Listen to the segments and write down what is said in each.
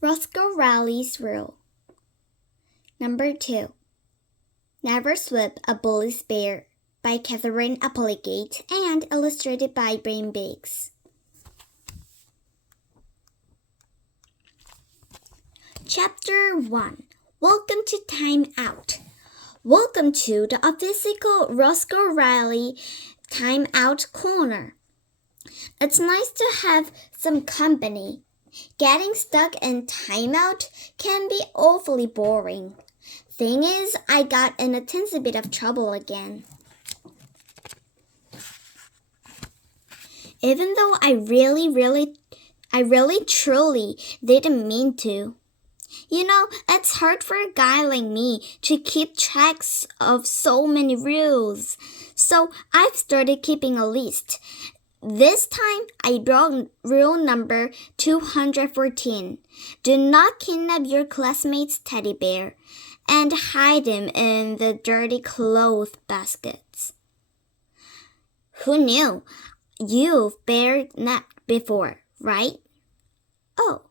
Roscoe Riley Rules. Number 2. Never Sweep a Bully's Bear by Catherine Applegate and illustrated by Brain Biggs. Chapter 1. Welcome to Time Out. Welcome to the physical Roscoe Riley Time Out Corner. It's nice to have some company. Getting stuck in timeout can be awfully boring. Thing is, I got in a teensy bit of trouble again. Even though I really truly didn't mean to. You know, it's hard for a guy like me to keep tracks of so many rules. So I've started keeping a list. This time, I brought rule number 214. Do not kidnap your classmate's teddy bear and hide him in the dirty clothes baskets. Who knew? You've bear napped before, right? Oh,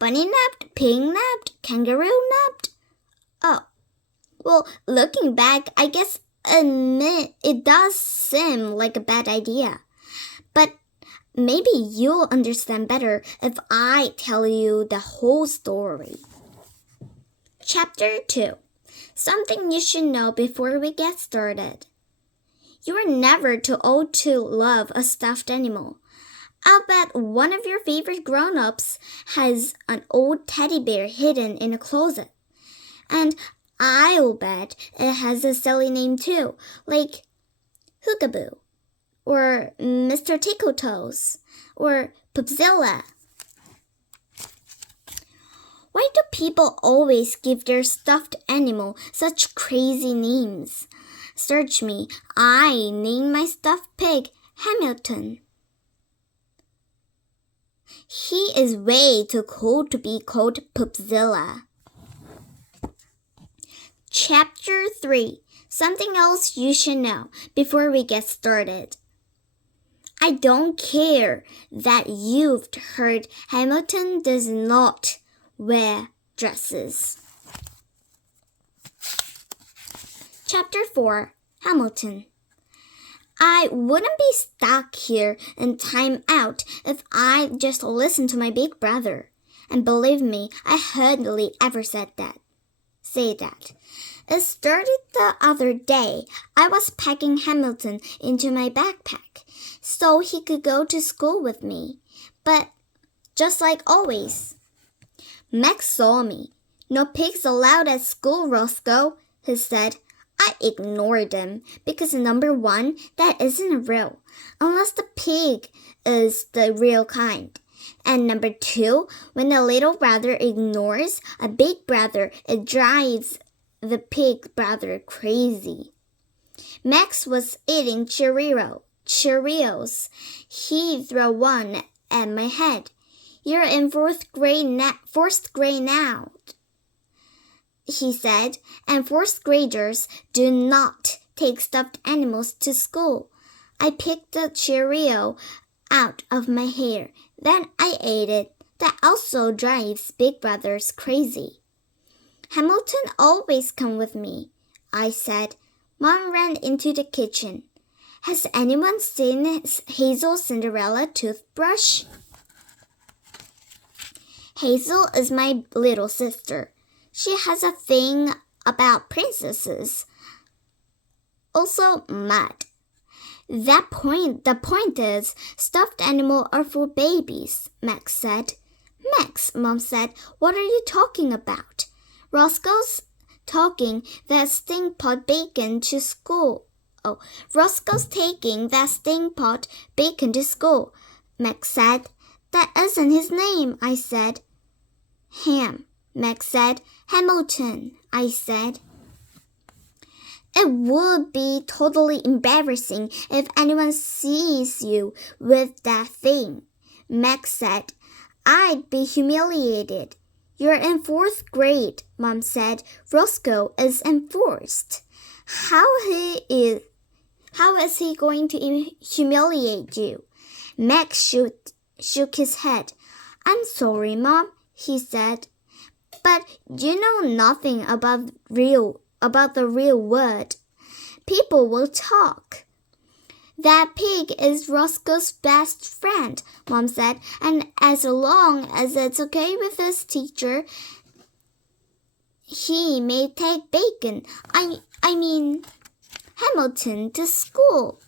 bunny napped, pig napped, kangaroo napped? Oh, well, looking back, I guess it does seem like a bad idea. But maybe you'll understand better if I tell you the whole story. Chapter 2. Something you should know before we get started. You are never too old to love a stuffed animal. I'll bet one of your favorite grown-ups has an old teddy bear hidden in a closet. And I'll bet it has a silly name too, like Hookaboo, or Mr. Tickle Toes, or Poopzilla. Why do people always give their stuffed animal such crazy names? Search me, I named my stuffed pig Hamilton. He is way too cool to be called Poopzilla. Chapter 3. Something else you should know before we get started. I don't care that you've heard Hamilton does not wear dresses. Chapter 4. Hamilton. I wouldn't be stuck here in time out if I just listened to my big brother. And believe me, I hardly ever say that. It started the other day. I was packing Hamilton into my backpack so he could go to school with me. But just like always, Max saw me. No pigs allowed at school, Roscoe, he said. I ignored him because number 1, that isn't real, unless the pig is the real kind. And number 2, when a little brother ignores a big brother, it drives the big brother crazy. Max was eating Cheerios. He threw one at my head. You're in fourth grade now, he said, and fourth graders do not take stuffed animals to school. I picked the Cheerio out of my hair. Then I ate it. That also drives big brothers crazy. Hamilton always come with me, I said. Mom ran into the kitchen. Has anyone seen Hazel Cinderella toothbrush? Hazel is my little sister. She has a thing about princesses. Also mud. The point is, stuffed animals are for babies, Max said. Max, Mom said, what are you talking about? Roscoe's taking that stink-pot bacon to school. Oh, Roscoe's taking that stink-pot bacon to school, Max said. That isn't his name, I said. Ham, Max said. Hamilton, I said. It would be totally embarrassing if anyone sees you with that thing, Max said. I'd be humiliated. You're in fourth grade, Mom said. Roscoe is in fourth. How is he going to humiliate you? Max shook his head. I'm sorry, Mom. he said. But you know nothing about the real world. People will talk. That pig is Roscoe's best friend, Mom said, and as long as it's okay with his teacher, he may take Bacon, I mean, Hamilton to school.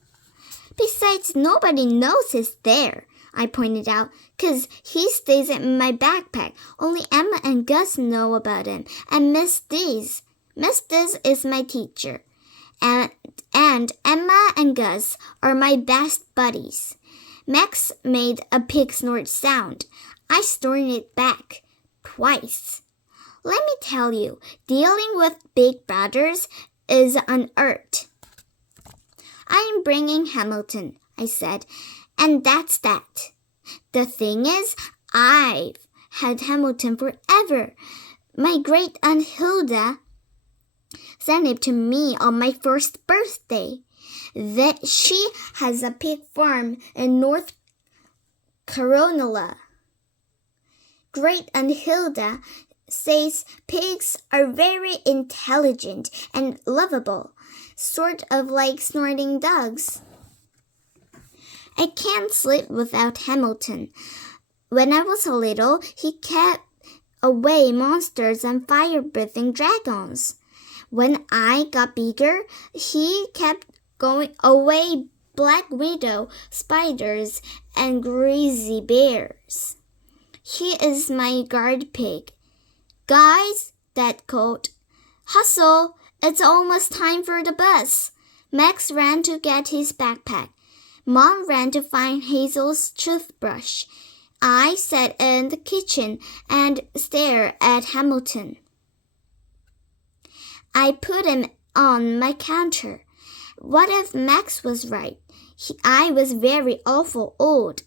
Besides, nobody knows he's there, I pointed out, 'cause he stays in my backpack. Only Emma and Gus know about him, and Miss Dees. Miss Dees is my teacher. And Emma and Gus are my best buddies. Max made a pig snort sound. I snorted it back, twice. Let me tell you, dealing with big brothers is an art. I'm bringing Hamilton, I said, and that's that. The thing is, I've had Hamilton forever. My great-aunt Hilda sent it to me on my first birthday. That she has a pig farm in North Carolina. Great-aunt Hilda says pigs are very intelligent and lovable, sort of like snorting dogs. I can't sleep without Hamilton. When I was little, he kept away monsters and fire-breathing dragons. When I got bigger, he kept going away black widow, spiders, and grizzly bears. He is my guard pig. Guys, Dad called. Hustle! It's almost time for the bus. Max ran to get his backpack. Mom ran to find Hazel's toothbrush. I sat in the kitchen and stared at Hamilton. I put him on my counter. What if Max was right? I was very awful old.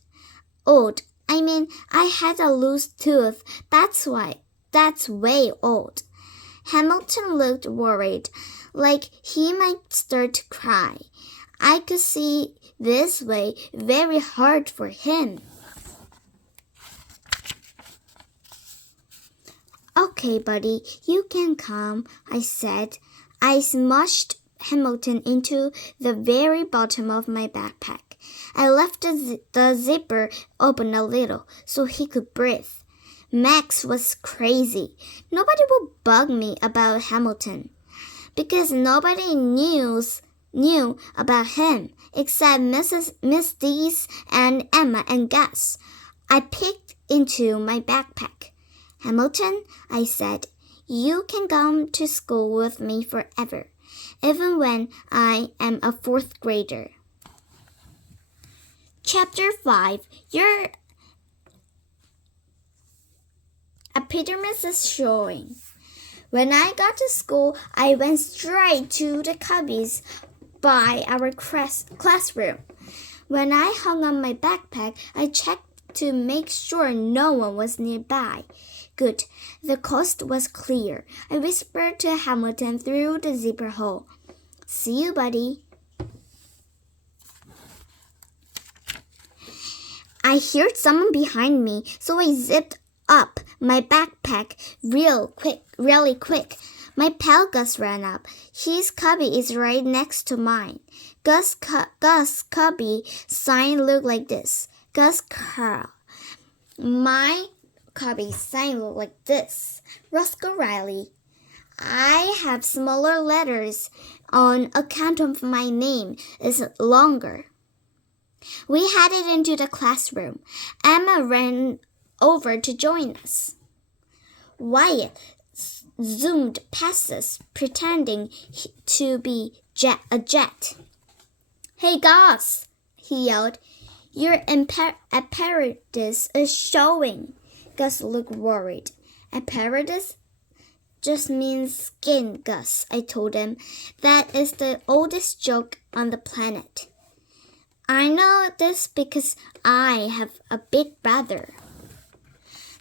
I had a loose tooth. That's why. That's way old. Hamilton looked worried, like he might start to cry. I could see this way very hard for him. Okay, buddy, you can come, I said. I smushed Hamilton into the very bottom of my backpack. I left the zipper open a little so he could breathe. Max was crazy. Nobody would bug me about Hamilton because nobody knew about him except Miss Dees and Emma and Gus. I peeked into my backpack. Hamilton, I said, you can come to school with me forever, even when I am a 4th grader. Chapter 5. Your epidermis is showing. When I got to school, I went straight to the cubbies by our classroom. When I hung on my backpack, I checked to make sure no one was nearby. Good. The coast was clear. I whispered to Hamilton through the zipper hole. See you, buddy. I heard someone behind me, so I zipped up my backpack really quick. My pal Gus ran up. His cubby is right next to mine. Gus' cubby sign looked like this. Gus Carl. My cubby sign looked like this. Roscoe Riley. I have smaller letters on account of my name is longer. We headed into the classroom. Emma ran over to join us. Wyatt zoomed past us, pretending to be a jet. Hey, Gus, he yelled. Your apparatus is showing. Gus looked worried. Apparatus just means skin, Gus, I told him. That is the oldest joke on the planet. I know this because I have a big brother.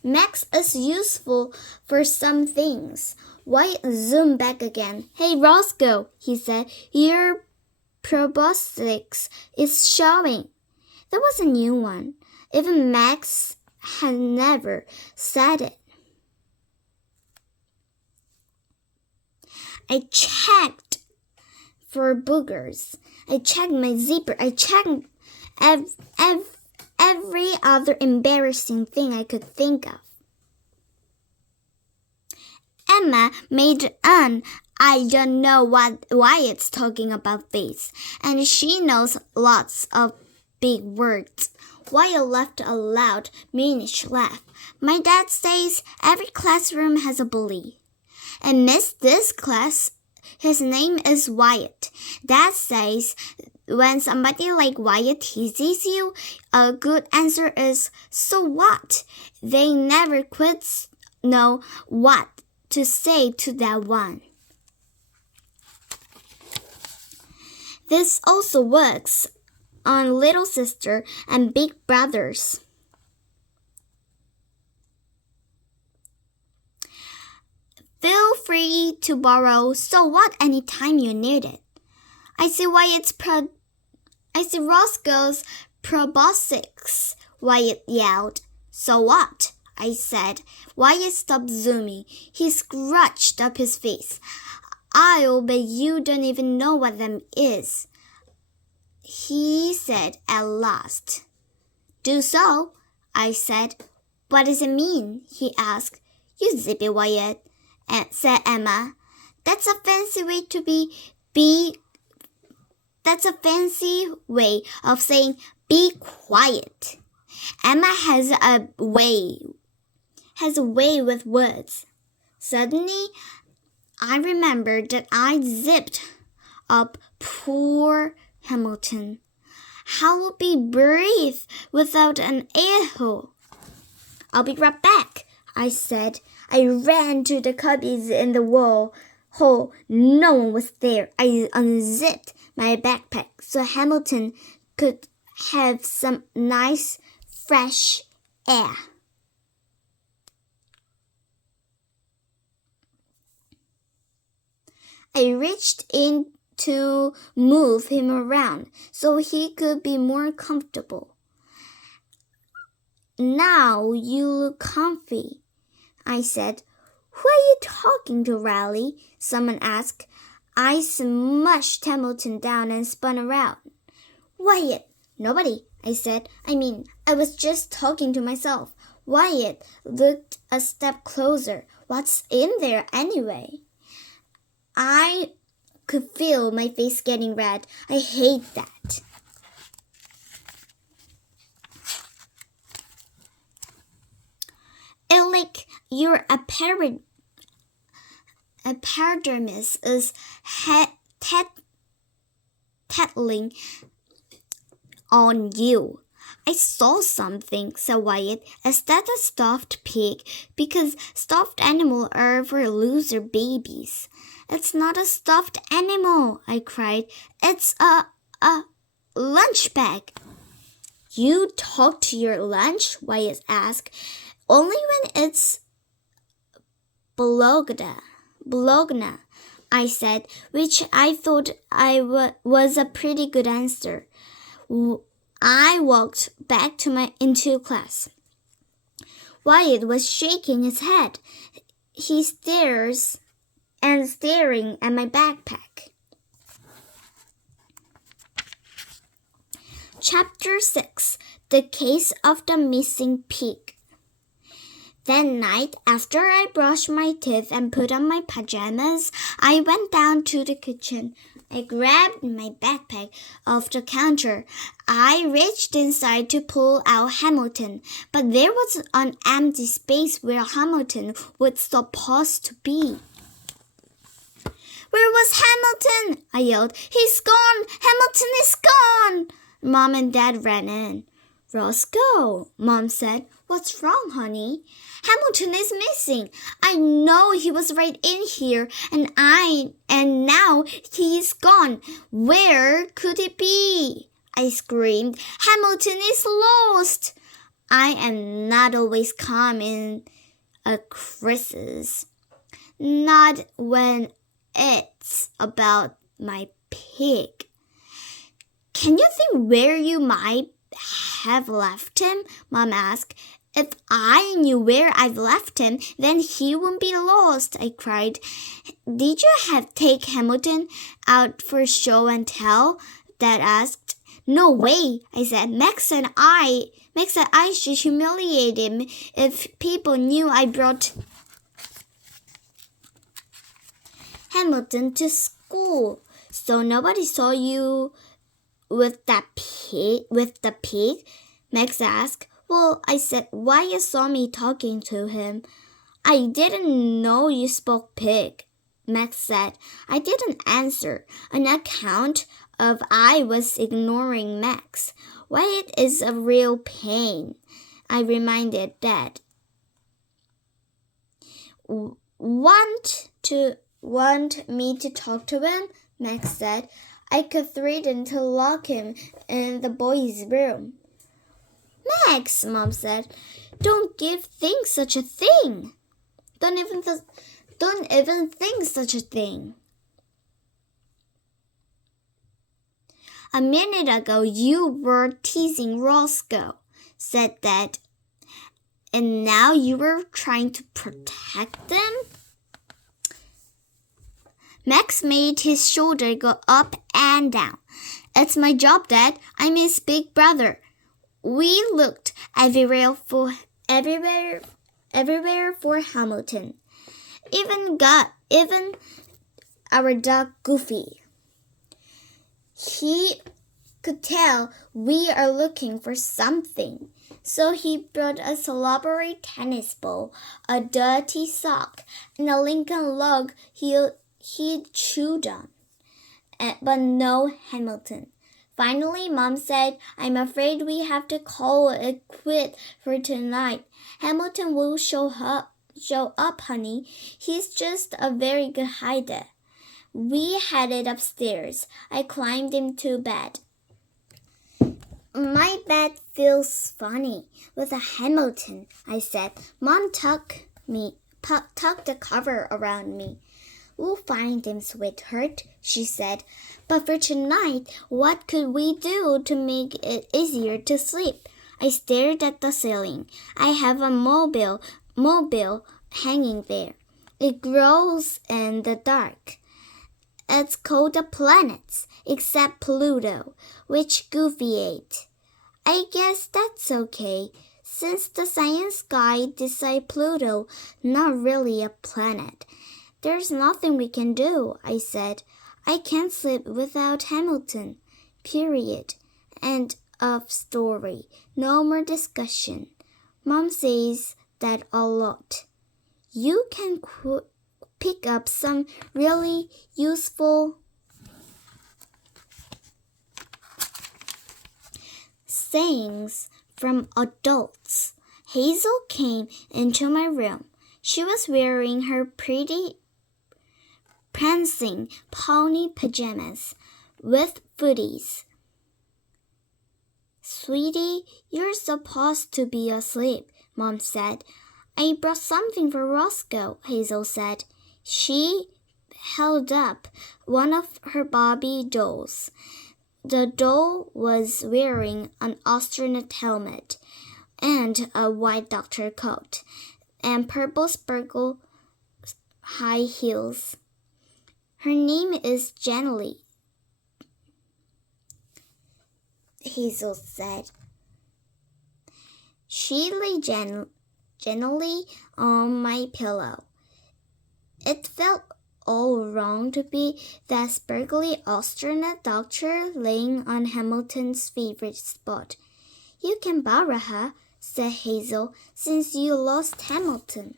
Max is useful for some things. Wyatt zoomed back again. Hey, Roscoe, he said, your proboscis is showing. That was a new one. Even Max had never said it. I checked for boogers. I checked my zipper. I checked every other embarrassing thing I could think of. Emma made an I don't know why it's talking about face, and she knows lots of big words. Wyatt laughed a loud, meanish laugh. My dad says every classroom has a bully. And miss this class, his name is Wyatt. Dad says when somebody like Wyatt teases you, a good answer is, so what? They never quite know what to say to that one. This also works on little sister and big brothers. Feel free to borrow so what anytime you need it. I see Roscoe's proboscis, Wyatt yelled. So what? I said. Wyatt stopped zooming. He scratched up his face. I'll bet you don't even know what them is, he said at last. Do so, I said. What does it mean? He asked. You zip it, Wyatt, said Emma. That's a fancy way That's a fancy way of saying be quiet. Emma has a way with words. Suddenly, I remembered that I zipped up poor Hamilton. How would he breathe without an air hole? I'll be right back, I said. I ran to the cubbies in the wall hole. No one was there. I unzipped my backpack so Hamilton could have some nice, fresh air. I reached in to move him around so he could be more comfortable. Now you look comfy, I said. Who are you talking to, Riley? Someone asked. I smushed Hamilton down and spun around. Wyatt, nobody, I said. I was just talking to myself. Wyatt looked a step closer. What's in there anyway? I could feel my face getting red. I hate that. It's like your epidermis is tattling on you. I saw something, said Wyatt. Is that a stuffed pig? Because stuffed animals are for loser babies. It's not a stuffed animal, I cried. It's a lunch bag. You talk to your lunch? Wyatt asked. Only when it's Bologna, I said, which I thought was a pretty good answer. I walked back into class. Wyatt was shaking his head. He staring at my backpack. Chapter 6. The Case of the Missing Pig. That night, after I brushed my teeth and put on my pajamas, I went down to the kitchen. I grabbed my backpack off the counter. I reached inside to pull out Hamilton, but there was an empty space where Hamilton was supposed to be. Where was Hamilton? I yelled. He's gone! Hamilton is gone! Mom and Dad ran in. Roscoe, Mom said. What's wrong, honey? Hamilton is missing. I know he was right in here, and now he's gone. Where could he be? I screamed. Hamilton is lost. I am not always calm in a crisis. Not when it's about my pig. Can you think where you might have left him? Mom asked. If I knew where I've left him, then he wouldn't be lost, I cried. Did you have take Hamilton out for show and tell? Dad asked. No way, I said. Max said I should humiliate him if people knew I brought Hamilton to school. So nobody saw you with the pig? Max asked. Well, I said, why you saw me talking to him? I didn't know you spoke pig, Max said. I didn't answer, on account of I was ignoring Max. Why it is a real pain, I reminded Dad. Want me to talk to him? Max said. I could threaten to lock him in the boys' room. Max, Mom said, don't think such a thing. Don't even think such a thing. A minute ago you were teasing Roscoe, said Dad. And now you were trying to protect them? Max made his shoulder go up and down. It's my job, Dad. I'm his big brother. We looked everywhere for Hamilton. Even our dog Goofy. He could tell we are looking for something. So he brought a slobbery tennis ball, a dirty sock, and a Lincoln log he'd chewed on. But no Hamilton. Finally, Mom said, I'm afraid we have to call it quit for tonight. Hamilton will show up, honey. He's just a very good hider. We headed upstairs. I climbed into bed. My bed feels funny with a Hamilton, I said. Mom tucked the cover around me. We'll find him, sweetheart, she said. But for tonight, what could we do to make it easier to sleep? I stared at the ceiling. I have a mobile hanging there. It glows in the dark. It's called the planets, except Pluto, which Goofy ate. I guess that's okay, since the science guy decided Pluto not really a planet. There's nothing we can do, I said. I can't sleep without Hamilton. Period. End of story. No more discussion. Mom says that a lot. You can pick up some really useful sayings from adults. Hazel came into my room. She was wearing her pretty prancing pony pajamas with footies. Sweetie, you're supposed to be asleep, Mom said. I brought something for Roscoe, Hazel said. She held up one of her Barbie dolls. The doll was wearing an astronaut helmet and a white doctor coat and purple sparkle high heels. Her name is Jenny, Hazel said. She lay gently on my pillow. It felt all wrong to be that sparkly astronaut doctor laying on Hamilton's favorite spot. You can borrow her, said Hazel, since you lost Hamilton.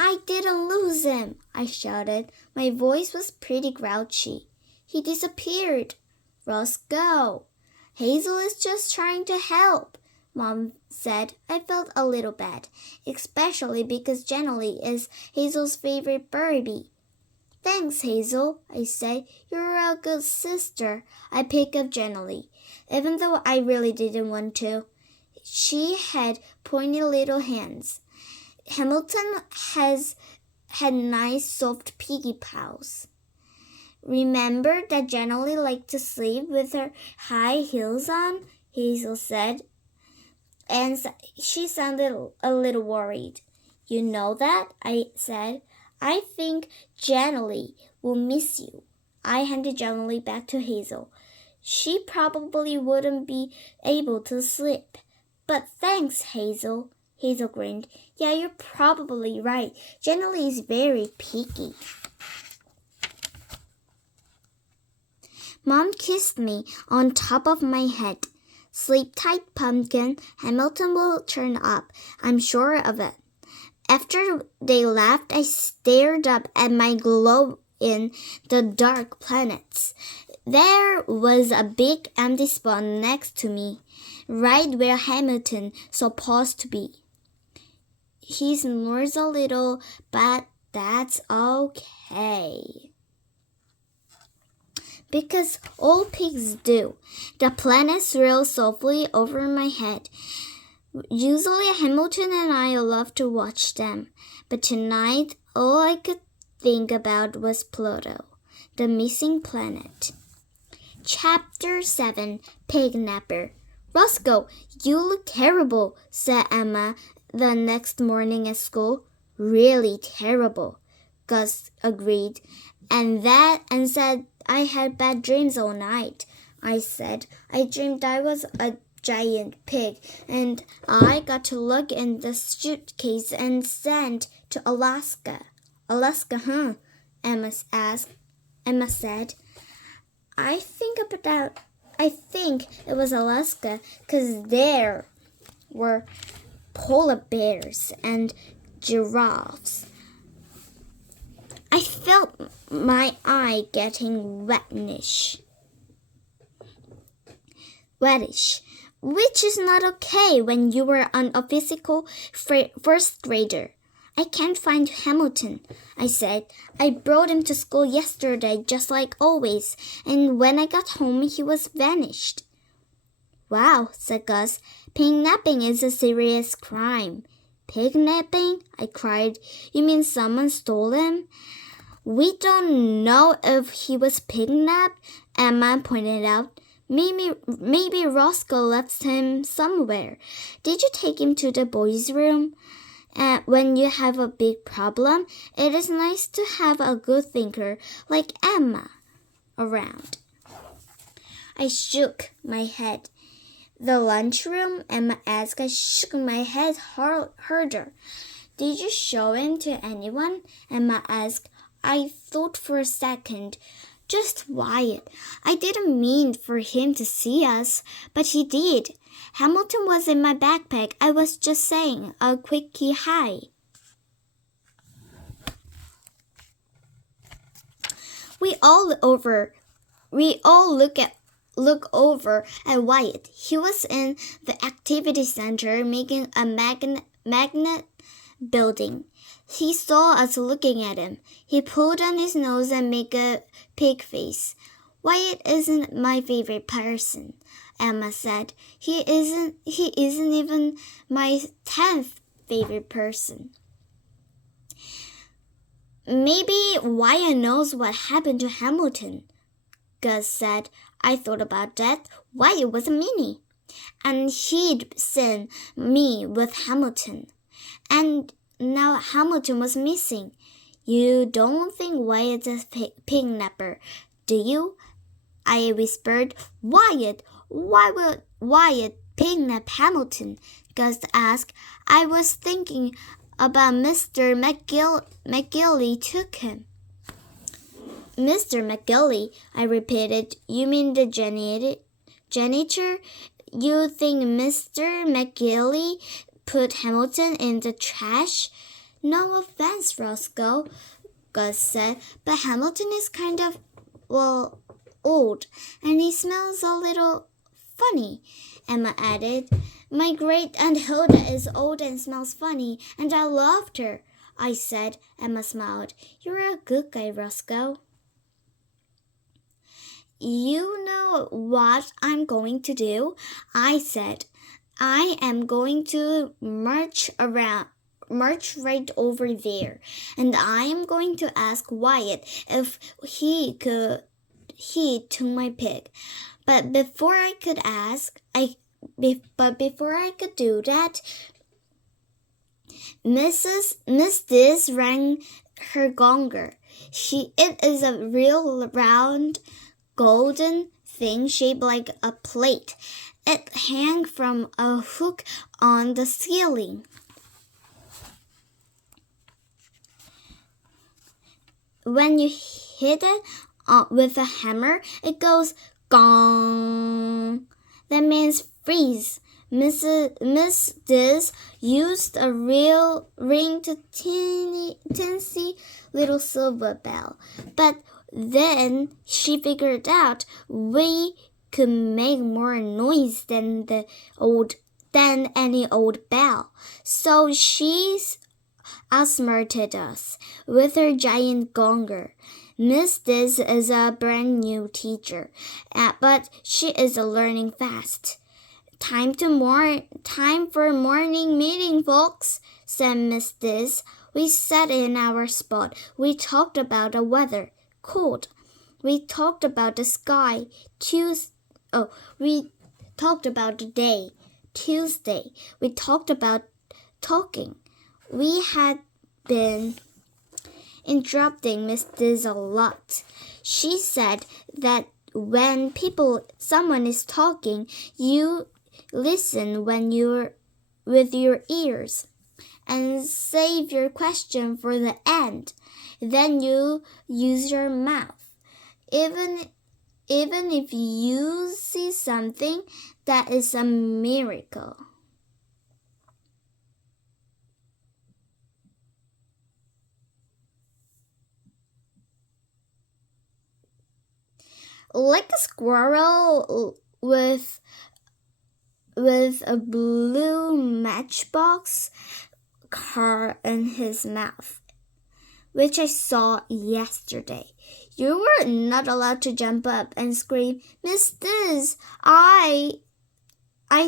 I didn't lose him, I shouted. My voice was pretty grouchy. He disappeared. Roscoe. Hazel is just trying to help, Mom said. I felt a little bad, especially because Jenny is Hazel's favorite Barbie. Thanks, Hazel, I said. You're a good sister. I picked up Jenny, even though I really didn't want to. She had pointy little hands. Hamilton had nice soft piggy paws. Remember that Jenny liked to sleep with her high heels on? Hazel said. And she sounded a little worried. You know that? I said. I think Janely will miss you. I handed Janely back to Hazel. She probably wouldn't be able to sleep. But thanks, Hazel. Hazel grinned. Yeah, you're probably right. Janely is very picky. Mom kissed me on top of my head. Sleep tight, pumpkin. Hamilton will turn up. I'm sure of it. After they left, I stared up at my glow-in-the-dark planets. There was a big empty spot next to me, right where Hamilton's supposed to be. He snores a little, but that's okay. Because all pigs do. The planets swirl softly over my head. Usually Hamilton and I love to watch them, but tonight all I could think about was Pluto, the missing planet. Chapter 7, Pignapper. Roscoe, you look terrible, said Emma the next morning at school. Really terrible, Gus agreed, and said I had bad dreams all night. I said, I dreamed I was a giant pig, and I got to look in the suitcase and sent to Alaska. Alaska, huh? Emma said. I think it was Alaska, 'cause there were polar bears and giraffes. I felt my eye getting wettish, which is not okay when you were a physical first grader. I can't find Hamilton, I said. I brought him to school yesterday just like always, and when I got home he was vanished. Wow, said Gus. Pignapping is a serious crime. Pignapping? I cried. You mean someone stole him? We don't know if he was pignapped, Emma pointed out. Maybe Roscoe left him somewhere. Did you take him to the boys' room? When you have a big problem, it is nice to have a good thinker like Emma around. I shook my head. The lunchroom? Emma asked. I shook my head harder. Did you show him to anyone? Emma asked. I thought for a second. Just Wyatt. I didn't mean for him to see us, but he did. Hamilton was in my backpack. I was just saying a quickie hi. We all look over at Wyatt. He was in the activity center making a magnet building. He saw us looking at him. He pulled on his nose and made a pig face. Wyatt isn't my favorite person, Emma said. He isn't even my 10th favorite person. Maybe Wyatt knows what happened to Hamilton, Gus said. I thought about that. Wyatt was a meanie, and he'd seen me with Hamilton. And now Hamilton was missing. You don't think Wyatt's a pignapper, do you? I whispered. Wyatt, why would Wyatt pignap Hamilton? Gus asked. I was thinking about Mr. McGilly took him. Mr. McGilly, I repeated. You mean the janitor? You think Mr. McGilly put Hamilton in the trash? No offense, Roscoe, Gus said, but Hamilton is kind of, old, and he smells a little funny, Emma added. My great-aunt Hilda is old and smells funny, and I loved her, I said. Emma smiled. You're a good guy, Roscoe. You know what I'm going to do? I said. I am going to march right over there, and I am going to ask Wyatt if he could to my pig. But before I could ask, but before I could do that, Miss Diz rang her gonger. It is a real round golden thing shaped like a plate. It hung from a hook on the ceiling. When you hit it with a hammer, it goes gong. That means freeze. Miss Diz used a real ringed teensy little silver bell, but then she figured out we could make more noise than any old bell. So she's outsmarted us with her giant gonger. Miss Diz is a brand new teacher, but she is learning fast. Time for morning meeting, folks, said Miss Diz. We sat in our spot. We talked about the weather. Cold. We talked about the sky. We talked about the day. Tuesday. We talked about talking. We had been interrupting Miss Diz a lot. She said that when someone is talking, you listen with your ears and save your question for the end. Then you use your mouth. Even if you see something, that is a miracle. Like a squirrel with a blue matchbox car in his mouth, which I saw yesterday. You were not allowed to jump up and scream, Miss Diz, I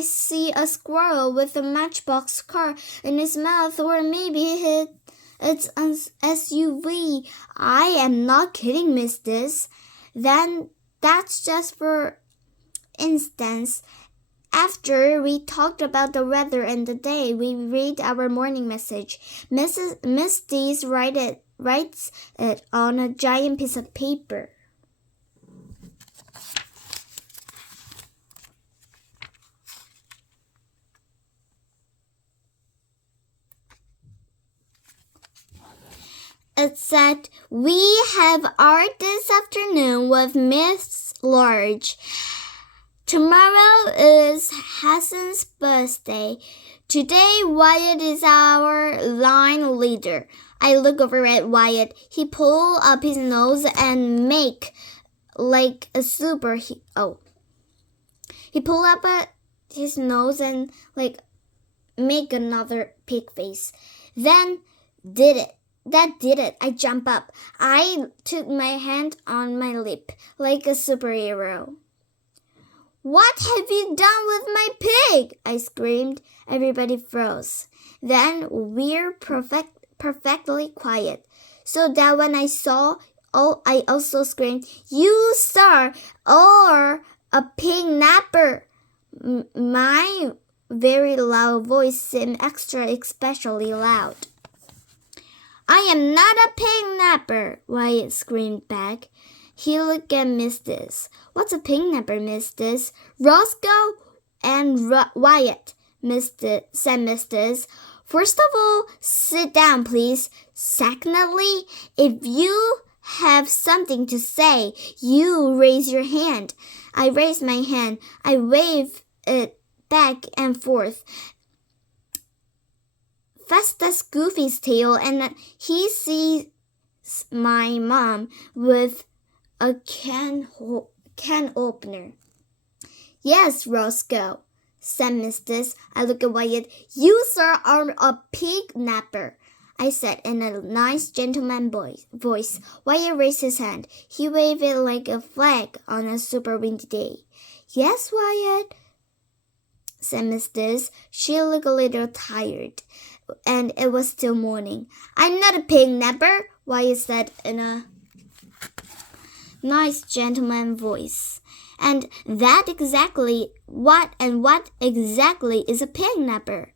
see a squirrel with a matchbox car in his mouth, or maybe it's an SUV. I am not kidding, Miss Diz. Then that's just for instance. After we talked about the weather and the day, we read our morning message. Miss Diz writes it on a giant piece of paper. It said, we have art this afternoon with Miss Large. Tomorrow is Hassan's birthday. Today, Wyatt is our line leader. I look over at Wyatt. He pulled up his nose and make like a superhero. He pulled up his nose and make another pig face. Then did it. That did it. I jumped up. I took my hand on my lip like a superhero. What have you done with my pig? I screamed. Everybody froze. Then we're perfectly quiet, so that when I saw, I also screamed, you sir, or a pig napper. My very loud voice seemed especially loud. I am not a pig napper, Wyatt screamed back. He looked at Miss Diz. What's a pig napper, Miss Diz? Roscoe and Wyatt, said Miss Diz. First of all, sit down, please. Secondly, if you have something to say, you raise your hand. I raised my hand. I waved it back and forth. Fast as Goofy's tail, and he sees my mom with a can opener. Yes, Roscoe, said Miss Diz. I looked at Wyatt. You, sir, are a pig napper, I said in a nice gentleman voice. Wyatt raised his hand. He waved it like a flag on a super windy day. Yes, Wyatt, said Miss Diz. She looked a little tired, and it was still morning. I'm not a pig napper, Wyatt said in a nice gentleman voice. And what exactly is a pignapper?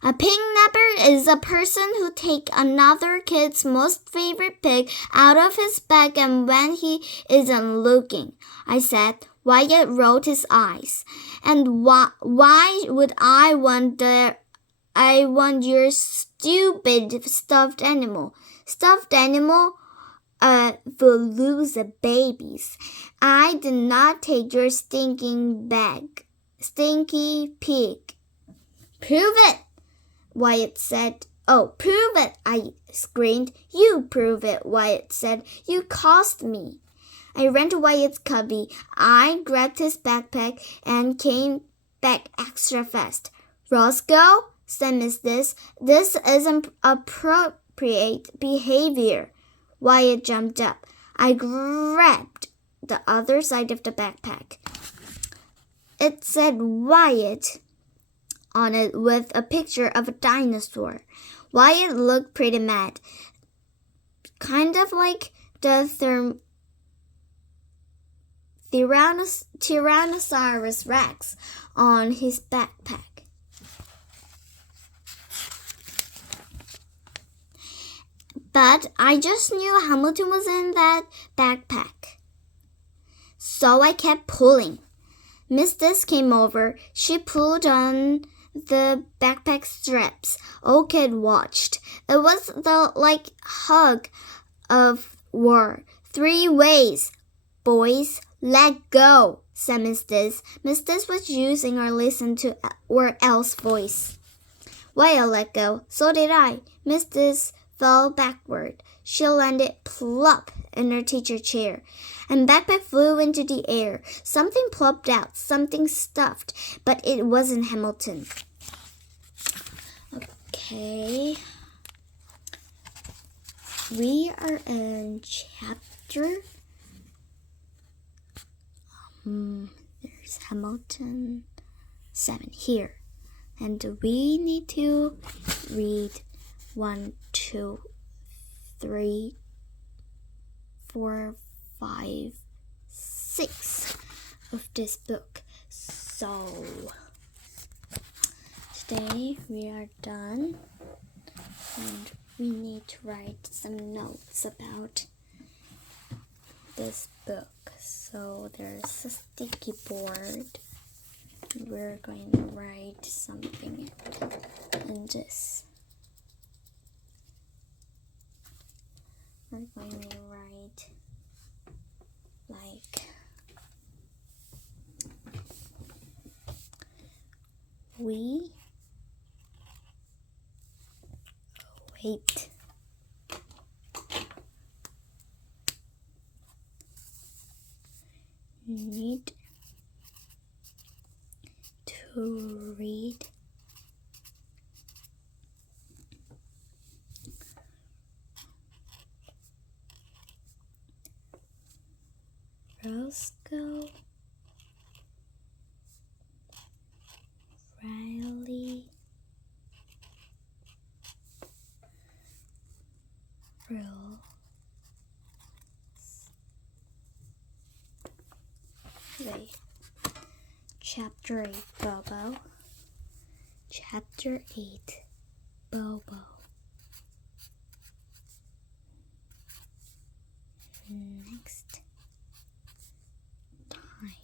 A pignapper is a person who takes another kid's most favorite pig out of his bag and when he isn't looking, I said. Wyatt rolled his eyes. And why would I want your stupid stuffed animal? Stuffed animal? For loser babies. I did not take your stinky pig. Prove it, Wyatt said. Oh, prove it, I screamed. You prove it, Wyatt said. You cost me. I ran to Wyatt's cubby. I grabbed his backpack and came back extra fast. Roscoe, said Mrs. This isn't appropriate behavior. Wyatt jumped up. I grabbed the other side of the backpack. It said Wyatt on it with a picture of a dinosaur. Wyatt looked pretty mad, kind of like the Tyrannosaurus Rex on his backpack. But I just knew Hamilton was in that backpack. So I kept pulling. Mrs. came over. She pulled on the backpack straps. Old Kid watched. It was the hug of war. 3 ways. Boys, let go, said Mrs. Mrs. was using or listened to Elle's voice. Wyatt let go. So did I. Mrs. fell backward. She landed plop in her teacher chair, and backpack flew into the air. Something plopped out, something stuffed, but it wasn't Hamilton. Okay. We are in chapter. There's Hamilton 7 here, and we need to read 1, 2, 3, 4, 5, 6 of this book. So today we are done and we need to write some notes about this book. So there's a sticky board. We're going to write something in this. We're going to write we wait need to read Roscoe Riley Rules. Wait. Chapter 8, Bobo. Chapter 8, Bobo. Next time.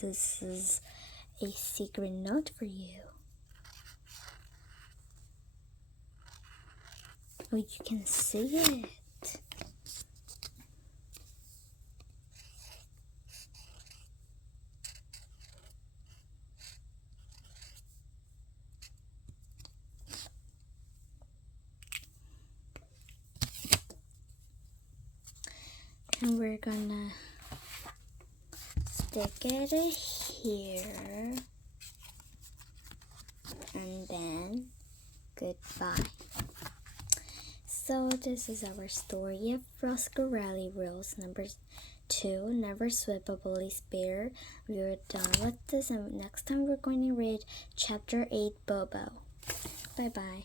This is a secret note for you. Oh, you can see it. And we're gonna stick it here. And then goodbye. So this is our story of Roscoe Riley Rules number 2, Never Sweep a Bully's Bear. We're done with this, and next time we're going to read chapter 8, Bobo. Bye bye.